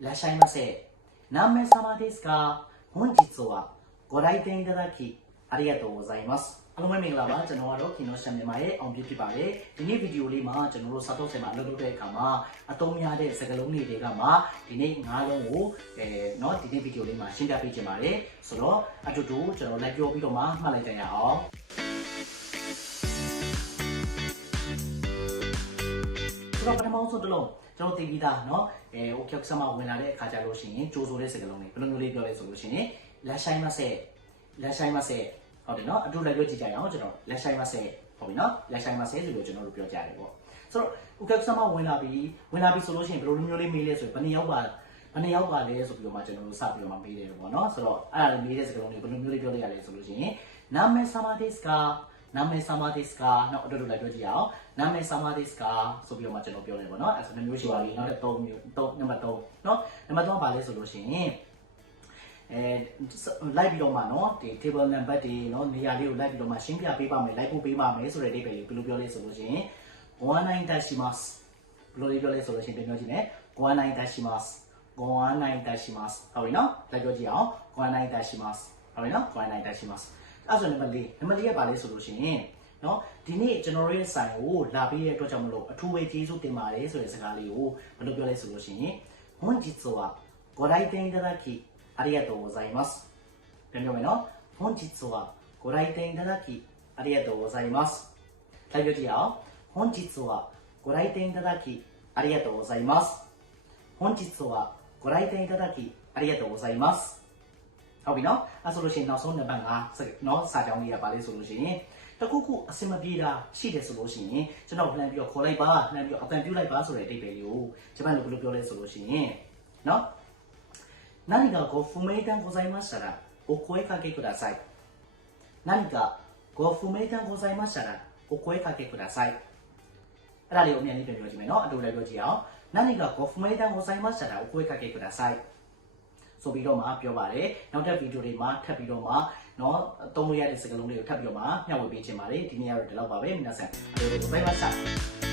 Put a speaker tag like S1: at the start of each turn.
S1: いらっしゃいませ。何名様ですか本日はご来店いただきありがとうございます。အားလုံးပဲမင်္ဂလာပါကျွန်တော်ကတော့ကင်နိုရှန်မြန်မာရဲ့အောင်ပြဖြစ်ပါတယ်ဒီနေ့ဗီဒီယိုလေးမှာကျွန်တော်တို့စာထုတ်ဆင်မှာအလုပ်လုပ်တဲ့အခါမှာအသုံးများတဲ့စကားလုံးတွေတွေကမှဒီနေ့ငါးလုံးကိုအဲเนาะဒီနေ့ဗီဒီယိုလေးမှာရှင်းပြပေးချင်ပါတယ်ဆိုတော့အတူတူကျွန်တော်လိုက်ပြောပြီးတော့မှမှတ်လိုက်ကြရအောင် ဆိုတော့ပထမဆုံးတစ်လုံးကျွန်တော်သိပြီးသားเนาะအဲโอเคဆမဝင်လာတဲ့အခါကျလို့ရှိရင်ကြိုးဆိုတဲ့စကားလုံးတွေဘယ်လိုမျိုးလေးပြောလဲဆိုလို့ရှိရင်လက်ဆိုင်မဆက်လက်ဆိုင်မဆက်ဟုတ်တယ်เนาะအတူလိုက်ပြောကြည့်ကြရအောင်ကျွန်တော်လက်ဆိုင်မဆက်ဟုတ်ပြီเนาะလက်ဆိုင်မဆက်ဆိုလို့ကျွန်တော်တို့ပြောကြတယ်ပေါ့ဆိုတော့โอเคဆမဝင်လာပြီးဝင်လာပြီးဆိုလို့ရှိရင်ဘယ်လိုမျိုးလေးမေးလဲဆိုရင်ဘယ်နှစ်ယောက်ပါဘယ်နှစ်ယောက်ပါလဲဆိုပြီးတော့မှကျွန်တော်တို့စပြီးတော့မှမေးတယ်ပေါ့เนาะဆိုတော့အဲ့ဒါလေးမေးတဲ့စကားလုံးတွေဘယ်လိုမျိုးလေးပြောလိုက်ရလဲဆိုလို့ရှိရင်နာမည်ဆာမဒစ်ကာ နာမည်ဆာမဒစ်ကာเนาะအတူတူလိုက်ပြောကြည့်အောင်နာမည်ဆာမဒစ်ကာဆိုပြီးတော့မှကျွန်တော်ပြောတယ်ပေါ့เนาะအဲ့ဆိုမျိုးရှိပါပြီနောက်တစ်3မျိုး3နံပါတ်3เนาะနံပါတ်3ပါလဲဆိုလို့ရှိရင်အဲလိုက်ပြီးတော့မှเนาะဒီ table number တွေเนาะနေရာလေးကိုလိုက်ပြီးတော့မှရှင်းပြပေးပါမယ်လိုက်ဖို့ပေးပါမယ်ဆိုတဲ့အဓိပ္ပာယ်လေးဘယ်လိုပြောလဲဆိုလို့ရှိရင်ご案内いたしますဘယ်လိုလေးပြောလဲဆိုလို့ရှိရင်ပြန်ပြောကြည့်မယ်ご案内いたしますご案内いたしますဟုတ်ပြီเนาะလိုက်ပြောကြည့်အောင်ご案内いたしますဟုတ်ပြီเนาะご案内いたします အဲ့ဆိုနံပါတ်၄နံပါတ်၄ကပါလဲဆိုလို့ရှိရင်နော်ဒီနေ့ကျွန်တော်ရဲ့ဆိုင်ကိုလာပေးရတွက်ကြောင့်မလို့အထူးပဲကျေးဇူးတင်ပါတယ်ဆိုတဲ့စကားလေးကိုဘလိုပြောလဲဆိုလို့ရှိရင်本日はご来店いただきありがとうございますပြန်ပြော本日はご来店いただきありがとうございます本日はご来店いただきありがとうございます本日はご来店いただきありがとうございます ဟုတ်ပြီနော်အဲဆိုလို့ရှိရင်နောက်ဆုံးနံပါတ်5စနော်စာကြောင်းလေးကပါလေဆိုလို့ရှိရင်တခုခုအစင်မပြေတာရှိတယ်ဆိုလို့ရှိရင်ကျွန်တော်လှမ်းပြီးတော့ခေါ်လိုက်ပါလှမ်းပြီးတော့အတန်ပြုတ်လိုက်ပါဆိုတဲ့အဓိပ္ပာယ်လေးကိုဂျပန်လိုဘယ်လိုပြောလဲဆိုလို့ရှိရင်နော်何かご不明でございましたらお声かけください何かご不明でございましたらお声かけくださいအဲ့ဒါလေးကိုအမြန်လေးပြန်ပြောကြည့်မယ်နော်အတူလည်းပြောကြည့်အောင်何かご不明でございましたらお声かけください ဆိုပြီးတော့မှပြောပါတယ်နောက်တဲ့ဗီဒီယိုတွေမှာထပ်ပြီးတော့မှเนาะသုံးလို့ရတဲ့စကားလုံးတွေကိုထပ်ပြီးတော့မှမျှဝေပေးချင်ပါတယ်ဒီနေ့ကတော့ဒီလောက်ပါပဲ皆さんありがとうございました